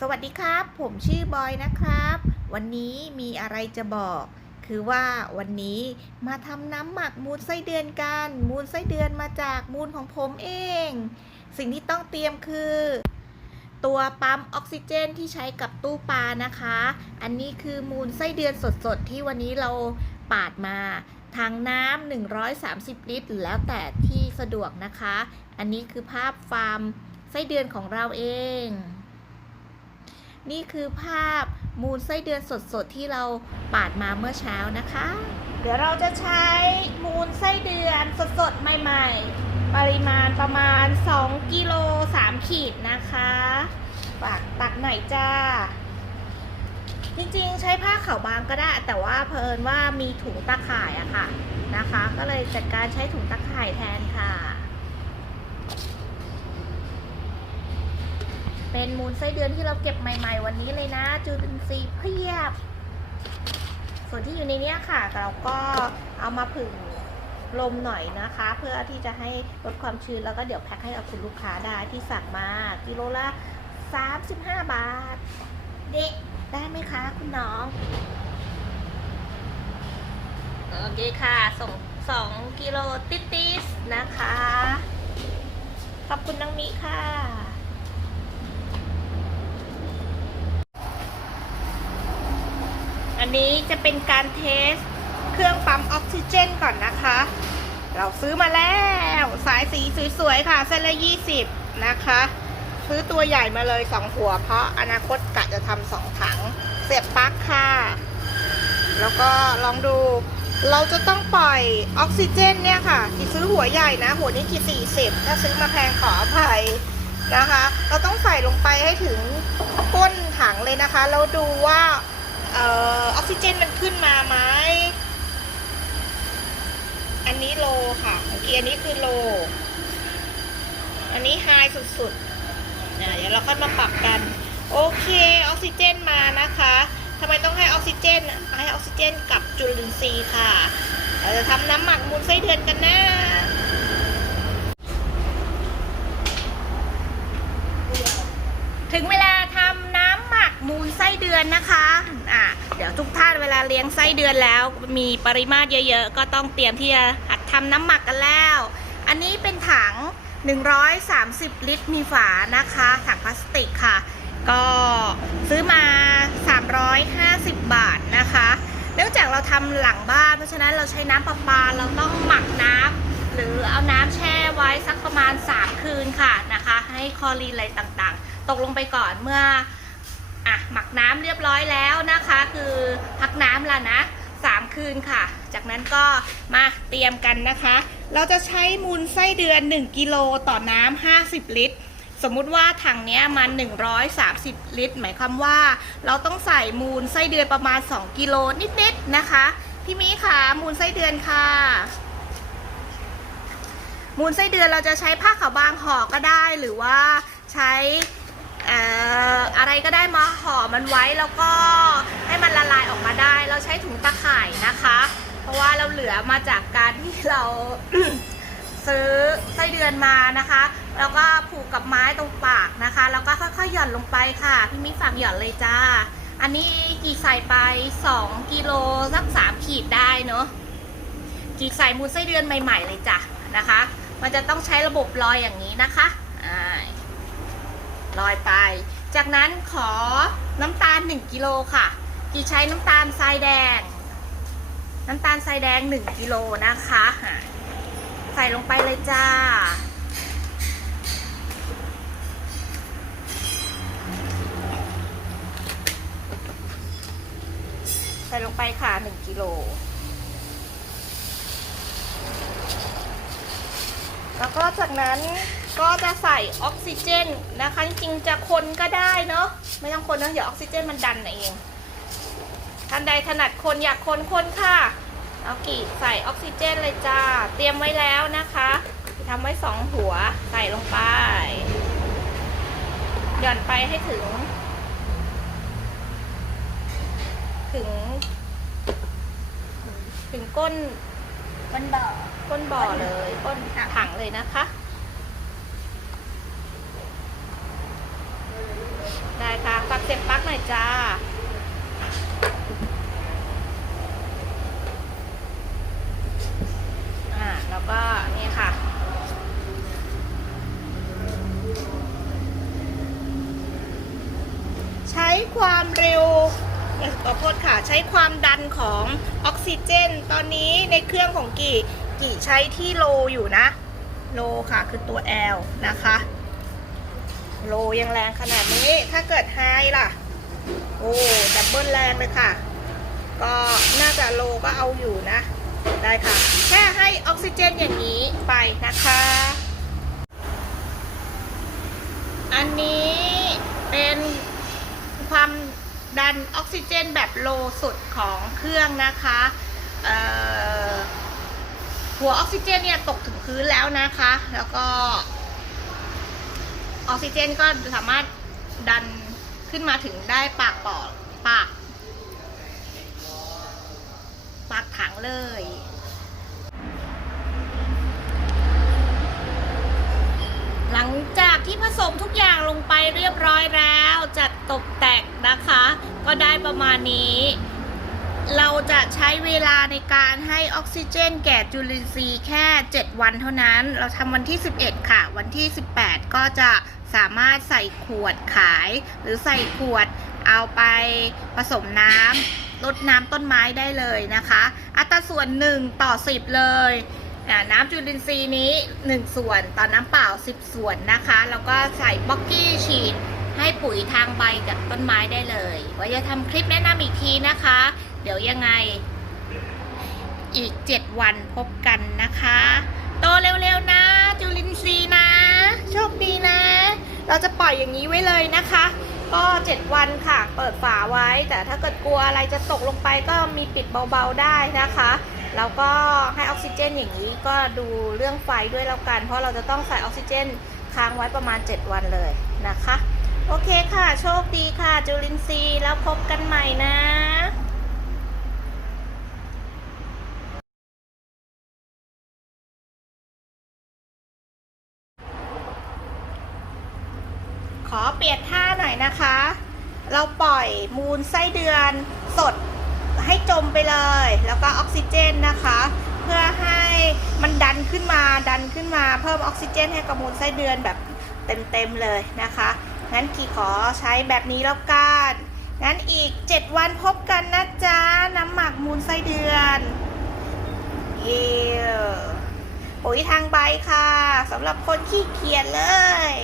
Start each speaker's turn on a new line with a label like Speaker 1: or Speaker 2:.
Speaker 1: สวัสดีครับ ผมชื่อบอยนะครับ วันนี้มีอะไรจะบอก คือว่าวันนี้มาทำน้ำหมักมูลไส้เดือนกัน มูลไส้เดือนมาจากมูลของผมเอง สิ่งที่ต้องเตรียมคือ ตัวปั๊มออกซิเจนที่ใช้กับตู้ปลานะคะ อันนี้คือมูลไส้เดือนสดๆ ที่วันนี้เราปาดมาทางน้ำ130 ลิตร แล้วแต่ที่สะดวกนะคะ อันนี้คือภาพฟาร์มไส้เดือนของเราเอง นี่คือภาพมูลไส้เดือนสดๆ ที่เราปาดมาเมื่อเช้านะคะ เดี๋ยวเราจะใช้มูลไส้เดือนสดๆ ใหม่ๆ ปริมาณประมาณ 2กิโล3ขีดนะคะฝากตักหน่อยจ้า จริงๆ ใช้ผ้าขาวบางก็ได้ แต่ว่าเพลินว่ามีถุงตะข่ายอะค่ะนะคะ ก็เลยจัดการใช้ถุงตะข่ายแทนค่ะ เป็นมูลไส้เดือนที่เราเก็บใหม่ ๆ วันนี้เลยนะ จุลินทรีย์เพียบ ส่วนที่อยู่ในนี้ค่ะ เราก็เอามาผึ่งลมหน่อยนะคะ เพื่อที่จะให้ลดความชื้นแล้วก็เดี๋ยวแพ็คให้กับคุณลูกค้าได้ที่สั่งมากิโลละ35 บาท เด็กได้ไหมคะคุณน้อง โอเคค่ะส่ง2กิโลติสนะคะ ขอบคุณน้องมิค่ะ อันนี้จะเป็นการเทสเครื่องปั๊มออกซิเจนก่อนนะคะ เราซื้อมาแล้ว สายสีสวยๆค่ะ เส้นละ20นะคะ ซื้อตัวใหญ่มาเลย2หัว เพราะอนาคตกะจะทำสองถัง เสียบปลั๊กค่ะ แล้วก็ลองดู เราจะต้องปล่อยออกซิเจนเนี่ยค่ะ ที่ซื้อหัวใหญ่นะ หัวนี้ที่40ถ้าซื้อมาแพงขออภัยนะคะ เราต้องใส่ลงไปให้ถึงก้นถังเลยนะคะแล้วดูว่า เอ่อออกซิเจนมันขึ้นมาไหมอันนี้โลค่ะเมื่อกี้อันนี้คือโล อันนี้ไฮสุดๆนะเดี๋ยวเราค่อยมาปรับกัน โอเคออกซิเจนมานะคะทำไมต้องให้ออกซิเจน ให้ออกซิเจนกับจุลินทรีย์ค่ะเราจะทำน้ำหมักมูลไส้เดือนกันนะถึงเวลาทำน้ำหมักมูลไส้เดือนนะคะ เดี๋ยวทุกท่านเวลาเลี้ยงไส้เดือนแล้ว มีปริมาตรเยอะๆ ก็ต้องเตรียมที่จะหัดทำน้ำหมักกันแล้ว อันนี้เป็นถัง 130 ลิตรมีฝานะคะ ถังพลาสติกค่ะ ก็ซื้อมา 350 บาทนะคะ เนื่องจากเราทำหลังบ้าน เพราะฉะนั้นเราใช้น้ำประปาเราต้องหมักน้ำหรือเอาน้ำแช่ไว้สักประมาณ 3 คืนค่ะนะคะ ให้คลอรีนอะไรต่างๆ ตกลงไปก่อนเมื่อ อะหมักน้ำเรียบร้อยแล้วนะคะ คือพักน้ำละนะ3คืนค่ะ จากนั้นก็มาเตรียมกันนะคะ เราจะใช้มูลไส้เดือน 1กิโลต่อน้ำ50 ลิตร สมมุติว่าถังเนี้ยมัน 130 ลิตร หมายความว่า เราต้องใส่มูลไส้เดือนประมาณ 2 กิโลนิดๆนะคะพี่มีค่ะมูลไส้เดือนค่ะ มูลไส้เดือนเราจะใช้ผ้าขาวบางห่อก็ได้หรือว่าใช้เอ่อ อะไรก็ได้มาห่อมันไว้แล้วก็ให้มันละลายออกมาได้ เราใช้ถุงตะข่ายนะคะ เพราะว่าเราเหลือมาจากการที่เราซื้อไส้เดือนมานะคะ แล้วก็ผูกกับไม้ตรงปากนะคะ แล้วก็ค่อยๆหย่อนลงไปค่ะพี่มิฝากหย่อนเลยจ้า อันนี้กี่ใส่ไป 2กิโลสัก3ขีดได้เนาะจีใส่มูลไส้เดือนใหม่ ๆ เลยจ้ะนะคะ มันจะต้องใช้ระบบลอยอย่างนี้นะคะอลอยไป จากนั้นขอน้ำตาล 1กิโลค่ะจีใช้น้ำตาลทรายแดง น้ำตาลทรายแดง 1กิโลนะคะ ใส่ลงไปเลยจ้า ใส่ลงไปค่ะ 1กิโลแล้วก็จากนั้น ก็จะใส่ออกซิเจนนะคะ จริงๆจะคนก็ได้เนาะไม่ต้องคนนะเดี๋ยวออกซิเจนมันดันเองท่านใดถนัดคนอยากคนคนค่ะเอากี่ใส่ออกซิเจนเลยจ้า เตรียมไว้แล้วนะคะทำไว้สองหัวใส่ลงไปหย่อนไปให้ถึง ถึง ถึงก้น
Speaker 2: บนบ่อ
Speaker 1: ก้นบ่อเลยก้นถังเลยนะคะ ได้ค่ะฝเสียบปลั๊กหน่อยจ้าอ่าแล้วก็นี่ค่ะใช้ความเร็วเอ่อขอโทษค่ะใช้ความดันของออกซิเจน ตอนนี้ในเครื่องของกี่กี่ใช้ที่โลอยู่นะ โลค่ะคือตัว L นะคะ โลยังแรงขนาดนี้ ถ้าเกิดไฮล่ะ โอ้ดับเบิลแรงเลยค่ะ ก็น่าจะโลก็เอาอยู่นะ ได้ค่ะ แค่ให้ออกซิเจนอย่างนี้ไปนะคะ อันนี้เป็นความดันออกซิเจนแบบโลสุดของเครื่องนะคะหัวออกซิเจนเนี่ยตกถึงพื้นแล้วนะคะ แล้วก็ ออกซิเจนก็สามารถดันขึ้นมาถึงได้ปากปอดปาก ปากถังเลยหลังจากที่ผสมทุกอย่างลงไปเรียบร้อยแล้ว จัดตกแต่งนะคะ ก็ได้ประมาณนี้ เราจะใช้เวลาในการให้ออกซิเจนแก่จุลินทรีย์แค่ 7 วันเท่านั้น เราทำวันที่ 11 ค่ะ วันที่ 18 ก็จะสามารถใส่ขวดขาย หรือใส่ขวดเอาไปผสมน้ำลดน้ำต้นไม้ได้เลยนะคะ อัตราส่วน 1 ต่อ 10 เลยน้ำจุลินทรีย์นี้ 1 ส่วนต่อน้ำเปล่า 10 ส่วนนะคะ แล้วก็ใส่บ็อกกี้ฉีดให้ปุ๋ยทางใบกับต้นไม้ได้เลยว่าจะทำคลิปแนะนำอีกทีนะคะ เดี๋ยวยังไง อีก7วันพบกันนะคะ โตเร็วๆนะ จุลินทรีย์นะ โชคดีนะ เราจะปล่อยอย่างนี้ไว้เลยนะคะ ก็7วันค่ะ เปิดฝาไว้ แต่ถ้าเกิดกลัวอะไรจะตกลงไปก็มีปิดเบาๆได้นะคะแล้วก็ให้ออกซิเจนอย่างนี้ก็ดูเรื่องไฟด้วยแล้วกัน เพราะเราจะต้องใส่ออกซิเจนค้างไว้ประมาณ 7 วันเลยนะคะ โอเคค่ะ โชคดีค่ะ จุลินทรีย์แล้วพบกันใหม่นะ ขอเปลี่ยนท่าหน่อยนะคะ เราปล่อยมูลไส้เดือนสดให้จมไปเลย แล้วก็ออกซิเจนนะคะ เพื่อให้มันดันขึ้นมาดันขึ้นมาเพิ่มออกซิเจนให้กับมูลไส้เดือนแบบเต็มๆเลยนะคะงั้นกี่ขอใช้แบบนี้แล้วกันงั้นอีก 7 วันพบกันนะจ๊ะ น้ำหมักมูลไส้เดือนเย้ปุ๋ยทางใบค่ะสำหรับคนขี้เกียจเลย